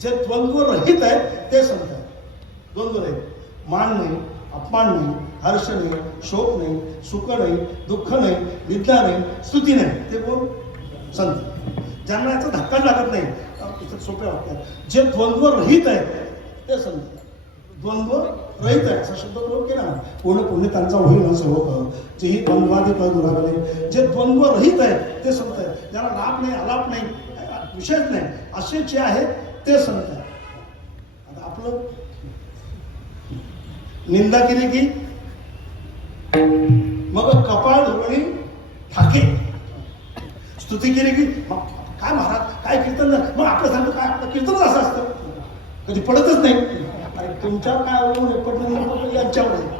जे द्वंद्वरहित आहेत ते संत आहेत द्वंद्व रहित मान नाही अपमान नाही हर्ष नाही शोक नाही सुख नाही दुःख नाही विद्या नाही स्तुती नाही. ते कोण? संत. ज्यांना याचा धक्का लागत नाही. सोपे वाटतात जे द्वंद्वरहित आहेत ते संत. द्वंद्व रहित आहे असा शब्द प्रयोग केला? ना पूर्ण पुण्य त्यांचा होईल सर्व कळ जेही द्वंद्वादी कळ दुरागले जे द्वंद्व रहित आहे ते संत आहे ज्याला लाभ नाही अलाप नाही विषयच नाही. असे जे आहेत ते सांगतात. आता आपलं निंदा केली की मग कपाळ धोरणी ठाके स्तुती केली की काय महाराज काय कीर्तन मग आपलं सांगतो काय आपलं कीर्तनच असं असतं. कधी पडतच नाही. अरे तुमच्यावर काय अवलंबून पडलं यांच्यावर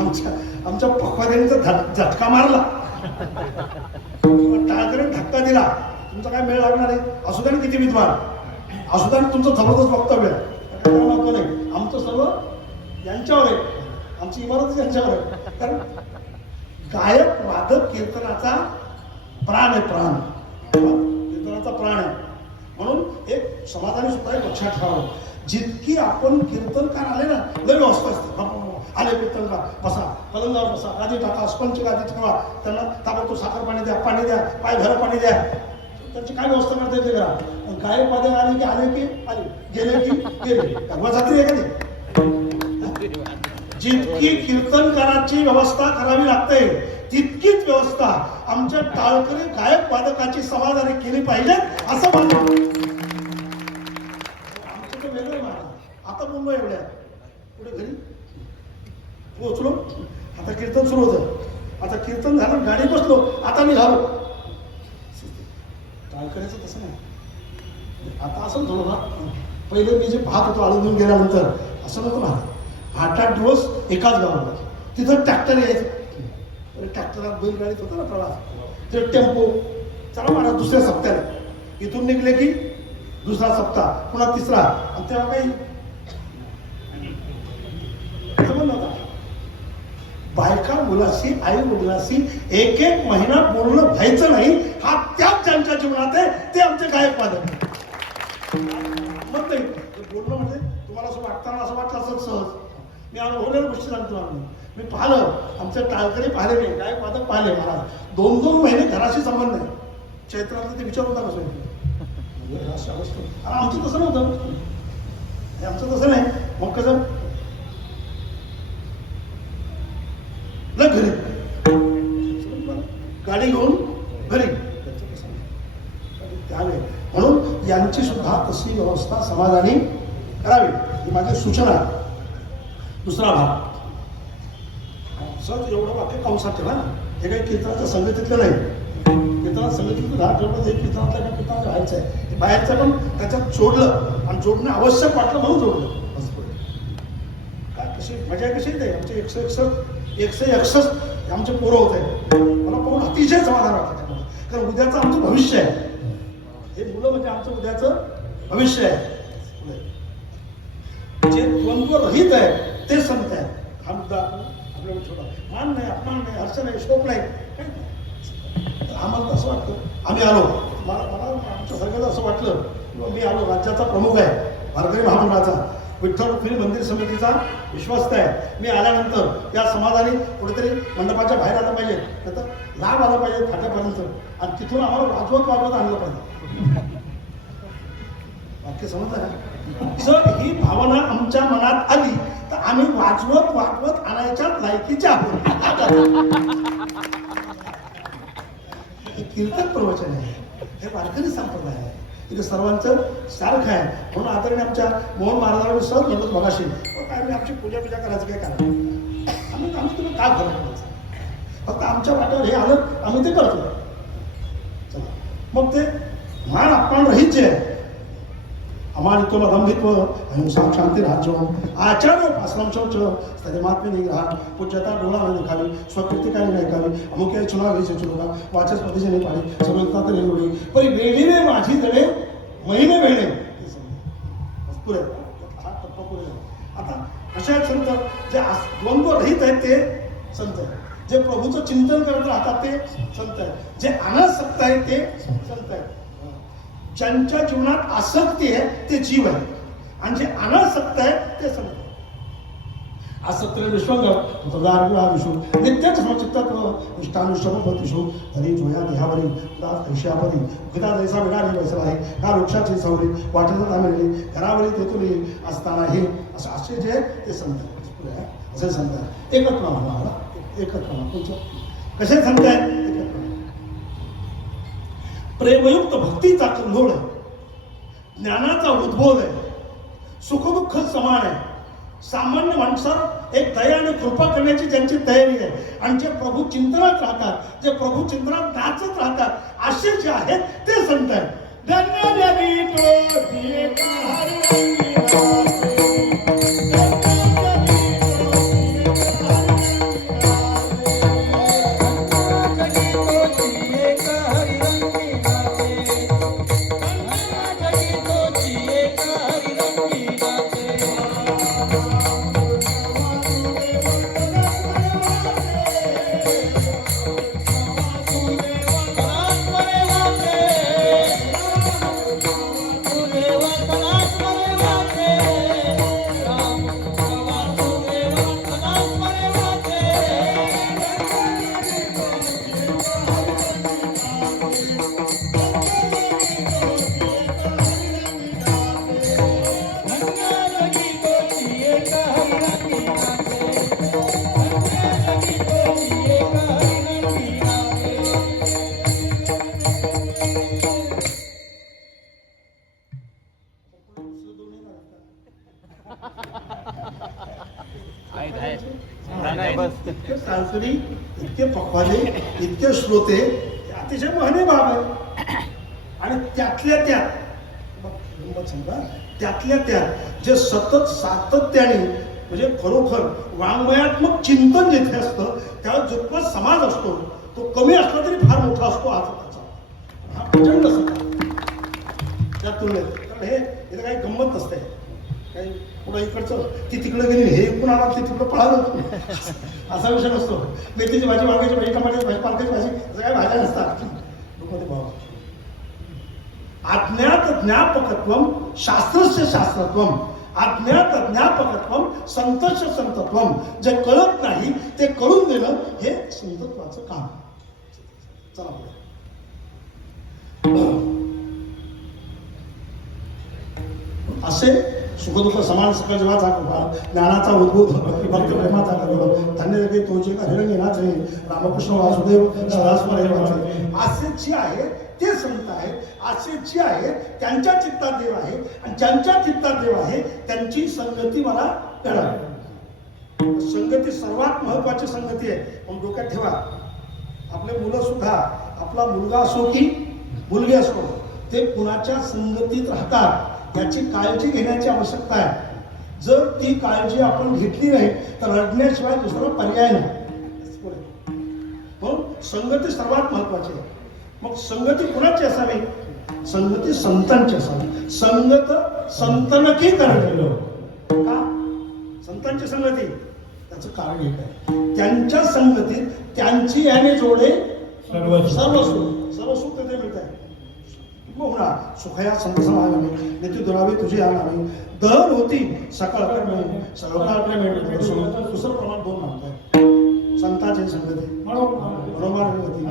आमच्या आमच्या पक्वाद्याने धक- झटका मारला. तुमचा काय मेळ लागणार आहे? असू द्या ना किती विद्वान? असू द्या ना तुमचं जबरदस्त वक्तव्य आहे. आमचं सर्व यांच्यावर आहे. आमची इमारतच यांच्यावर आहे. कारण गायक वादक कीर्तनाचा प्राण आहे प्राण. कीर्तनाचा प्राण आहे. म्हणून एक समाधानी सुद्धा एक लक्षात ठेवावं. जितकी आपण कीर्तनकार आले ना लय व्यवस्था असते. आले कीर्तनकार. बसा. पलंगावर बसा. गादी टाका. स्पंच गादी ठेवा. त्यांना ताबडतोब साखर पाणी द्या पाणी द्या. पाय भर पाणी द्या. त्यांची काय व्यवस्था करता येते का काय वादक आले की आले की आले. गेले की गेले. तेव्हा जाते आहे का ते जितकी कीर्तनकाराची व्यवस्था करावी लागते तितकीच व्यवस्था आमच्या टाळकरी गायक वादकाची समाधानी केली पाहिजे असं म्हणतो आमचं तर वेगळं महाराज आता मुंबई एवढ्या कुठे घरी? पोहोचलो. आता कीर्तन सुरू होतं. आता कीर्तन झालं गाडी बसलो. आता निघालो करायचं तसं नाही. आता असं थोडं ना पहिले मी जे पाहत होतो आळंदून गेल्यानंतर असं नको ना आठ आठ दिवस एकाच गावाला तिथं ट्रॅक्टर यायचं. ट्रॅक्टरात बैलगाडीत होता ना प्रवास. ते टेम्पो. चला म्हणा दुसऱ्या सप्त्याला. इथून निघले की दुसरा सप्ताह पुन्हा तिसरा. आणि तेव्हा काही जमत नव्हता बायका मुलाशी आई मुलाशी एक एक महिना बोलणं व्हायचं नाही. हा त्याच ज्यांच्या जीवनात आहे ते आमचे गायक वादक म्हणते पूर्ण म्हणजे तुम्हाला असं वाटताना असं वाटलं असं सहज. मी अनुभवलेल्या गोष्टी सांगतो आम्ही. मी पाहिलं आमच्या टाळकरी पाहिले मी गायक वादक पाहिले मला दोन दोन महिने घराशी संबंध आहे. चैत्रातलं ते विचार होता कसं म्हणजे आमचं तसं नव्हतं. समाजाने करावी. ही माझी सूचना आहे. दुसरा भाग. सर एवढं वाक्य कंसात ठेवा ना? हे काही कीर्तनाच्या संगतीतलं नाही. कीर्तनात संगतीतलं दहा ठेवलं हे कीर्तनातल्या काही कीर्तनात राहायचं आहे. ते बाहेरचं पण त्याच्यात जोडलं आणि जोडणं आवश्यक वाटलं म्हणून जोडलं. असं काय कशी? मजा कशी येते? आमचे एकशे एकसष्ट एकशे एकसष्ट आमचे पोरं होते. मला पाहून अतिशय समाधान वाटतं त्यामुळे कारण उद्याचं आमचं भविष्य आहे. हे मुलं म्हणजे आमचं उद्याचं भविष्य आहे. जे द्वंद्व रहित आहे ते संत आहे हा मुद्दा आपण छोटा मान नाही अपमान नाही हर्ष नाही शोक नाही. आम्हाला असं वाटतं आम्ही आलो. मला मला आमच्या सगळ्याला असं वाटलं की मी आलो राज्याचा प्रमुख आहे भारतीय महामंडळाचा. विठ्ठल रुक्मिणी मंदिर समितीचा विश्वस्त आहे. मी आल्यानंतर या समाजाने कुठेतरी मंडपाच्या बाहेर आलं पाहिजे. त्याचा लाभ आला पाहिजे फाट्यापर्यंत. आणि तिथून आम्हाला वाजवत वाजवत आणलं पाहिजे. वाक्य समजलं का? जर ही भावना आमच्या मनात आली तर आम्ही वाजवत वाजवत आणायच्या लायकीच्या हे कीर्तन प्रवचन आहे. हे वारकरी संप्रदाय आहे. इथे सर्वांचं सारखं आहे. म्हणून आदरणीय आमच्या मोहन महाराजांना सहज म्हणत मगाशी "अहो, काय मी आमची पूजा पूजा करायचं काय कारण? आम्ही आम्ही तुम्ही काय फरक करायचं फक्त आमच्या वाट्यावर हे आलं आम्ही ते करतो मग ते मान अपमान रहित जे आहे अमानित्व मदंभित्व अहिंसा शांती राज्यम आचार्य उपासनम शौच स्तर्यमात्म्य निग्रह पूज्यता डोळा न देखावी स्वकृतिकाने नाही ऐकावी अमुक्या चुनाव से चुनगा वाचस्पतीचे नाही पाडी सर्वता तरी निवडी परी वेळीने माझी दडे महिने वेळे पुरे हा। टप्पा पुरे आता कशा आहेत संत जे द्वंद्व रहित आहेत ते संत आहेत। जे प्रभूचं चिंतन करत राहतात ते संत आहेत। जे अनासक्त आहेत ते संत आहेत। ज्यांच्या जीवनात आसक्ती आहे ते जीव आहे. आणि जे अनासक्त आहे ते समज. आहे. आसक्तीने विश्वंग तदार्गुणा विषू नित्यच समचित्तत्व निष्ठानुष्ठमपतिषु हरी जोया देहावरी उदास ऐशावरी उखिता जैसा विडारी वैसला आहे का वृक्षाची सावली वाटेल तामिळली घरावरी तेथुली असताना हे. असं असे जे ते संत असे संत एकत्र एकत्र मला तुमचं. कसे संत आहे प्रेमयुक्त भक्तीचा कल्लोळ आहे. ज्ञानाचा उद्बोध आहे. सुखदुःख समान आहे. सामान्य माणसाला एक दया आणि कृपा करण्याची ज्यांची तयारी आहे. आणि जे प्रभू चिंतनात राहतात जे प्रभू चिंतनात नाचत राहतात असे जे आहेत ते संत आहेत. इतके सांसरी इतके पक्वाने इतके श्रोते अतिशय महने बाब आहे. आणि त्यातल्या त्यात समजा त्यातल्या त्यात जे सतत सातत्याने म्हणजे खरोखर वाङ्मयात्मक चिंतन जिथे असतं त्यावर जितका समाज असतो तो कमी असला तरी फार मोठा असतो हा त्याचा हा प्रचंड समाज त्या तुलनेत कारण हे इथं काही गंमत नसते काही पुढं इकडचं ती तिकडे गेली हे इकडून आला ते तिकडं पळालं. असा विषय नसतो. मेथीची भाजी वांग्याची भाजी टमाट्याची भाजी पालकाची भाजी असं भाज्या नसतात. लोकमध्ये भाव अज्ञात ज्ञापकत्वम शास्त्रस्य शास्त्रत्वम अज्ञात ज्ञापकत्वम संतस्य संतत्वम जे कळत नाही ते कळून देणं हे संतत्वाचं काम. चला सुखदुःख समान सकल जीवाचा कृपा ज्ञानाचा उद्भूत भक्ती प्रेमाचा गौरव धन्य जगे तुझे हिरंगी नाचे रामकृष्ण वासुदेव सदास्वर हे वाचे. असे जे आहे ते संत आहेत. असे जे आहेत त्यांच्या चित्तात देव आहे. आणि ज्यांच्या चित्तात देव आहे त्यांची संगती मला कळावी संगती सर्वात महत्वाची संगती आहे. पण डोक्यात ठेवा. आपले मुलं सुद्धा आपला मुलगा असो की मुलगी असो ते कुणाच्या संगतीत राहतात. याची काळजी घेण्याची आवश्यकता आहे. जर ती काळजी आपण घेतली नाही तर रडण्याशिवाय दुसरा पर्याय नाही. म्हणून संगती सर्वात महत्वाची आहे. मग संगती कुणाची असावी? संगती संतांची असावी. संगत संतनकी करणं का? संतांची संगती. त्याचं कारण एक आहे. त्यांच्या संगतीत त्यांची याने जोडे सर्व सर्व सुख सर्व सुख तिथे मिळत आहे मोहना सुखया समागमे नित्य दुरावे तुझे आणावे. दहन होती सकाळ क्रमे सकाळ क्रमे दुसरं प्रमाण दोन मानताय? संतांची संगती. गती.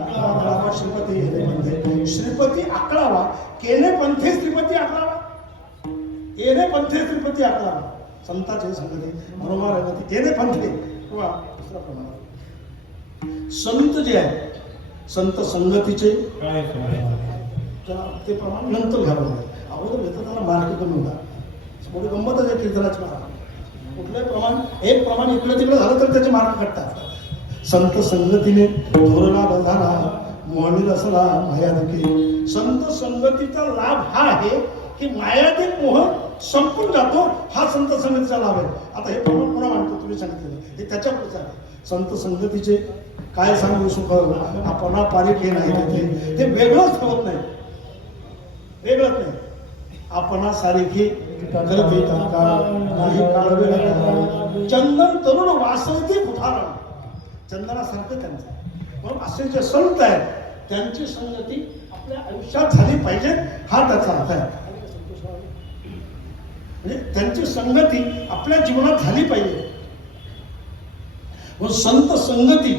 श्रीपती येणे पंथे श्रीपती आकळावा केने पंथे श्रीपती आकळावा येणे पंथे श्रीपती आकळावा संतांची संगती. मनोमान गती. येणे पंथे. किंवा दुसरा प्रमाण. संत जे आहे संत संगतीचे त्या ते प्रमाण नंतर घ्यावं लागेल. अगोदर घेतं त्याला मार्क कमी होता. मोठी गंमतच आहे कीर्तनाची मार्क कुठलंही प्रमाण एक प्रमाण इकडे तिकडे झालं तर त्याचे मार्क कटतात संत संगतीने धोरला बधारा मोहनी रसला मायादिकी संत संगतीचा लाभ हा आहे की मायादिक मोह संपून जातो हा संत संगतीचा लाभ आहे. आता हे प्रमाण पुन्हा मांडतो तुम्ही सांगितलेलं हे त्याच्या पुढचं आहे. संत संगतीचे काय सांगू सुख? आपण पारिक हे नाही ते वेगळंच ठेवत नाही. वेगळंच नाही. आपण सारखी करत येतात का नाही चंदन तरुण वासवती कुठारण चंदनासारखं त्यांचं. पण असे जे संत आहेत त्यांची संगती आपल्या आयुष्यात झाली पाहिजे हा त्याचा अर्थ आहे. म्हणजे त्यांची संगती आपल्या जीवनात झाली पाहिजे. म्हणून संत संगती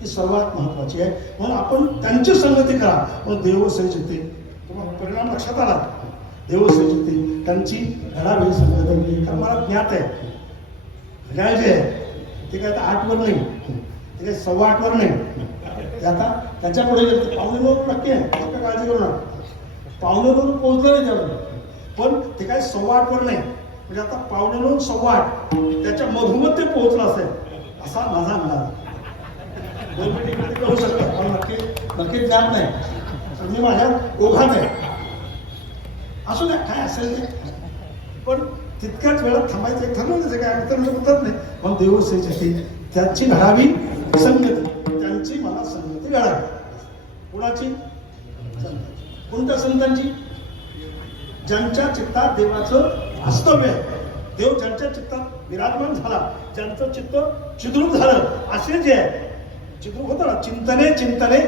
ही सर्वात महत्वाची आहे. म्हणून आपण त्यांची संगती करा. म्हणून देवसेचे ते परिणाम लक्षात आला. देवसे त्यांची घडावेळी संगती कारण मला ज्ञात आहे. घड्याळ जे आहे ते काय आता आठवर नाही. ते काय सव्वा आठवर नाही. ते आता त्याच्या पुढे गेलं तर नक्की आहे. काळजी करू नका पावले नऊ पोहोचलं नाही त्यावर. पण ते काय सव्वा आठवर नाही. म्हणजे आता पावले लोक सव्वा आठ. त्याच्या मधोमध ते पोहोचलं असेल. असा माझा अंदाज दोन मिनिट होऊ शकतात पण नक्की नक्की ज्ञान नाही. तर मी माझ्या ओघात नाही असू द्या काय असेल ते. पण तितक्याच वेळात थांबायचं ठरवलं काय अडचण होतात नाही. मग देवसेची त्यांची घडावी संगती त्यांची मला संगती घडावी कुणाची? कोणत्या संतांची? ज्यांच्या चित्तात देवाचं वास्तव्य आहे. देव ज्यांच्या चित्तात विराजमान झाला ज्यांचं चित्त चिद्रूप झालं असे जे आहे. चिद्रूप होतं ना चिंतने चिंतने.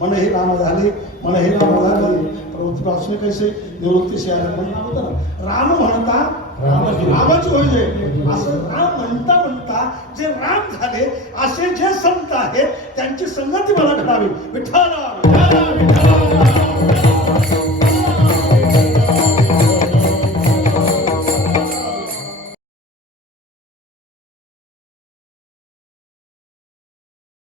मन हे राम झाले मन हे राम झाले. प्रवृत्तीपासून कैसे? निवृत्ती से म्हणून नाव होतं ना. राम म्हणता रामच. होईल असं राम म्हणता म्हणता जे राम झाले असे जे संत आहेत त्यांची संगती मला घडावी विठ्ठल विठ्ठल, विठ्ठल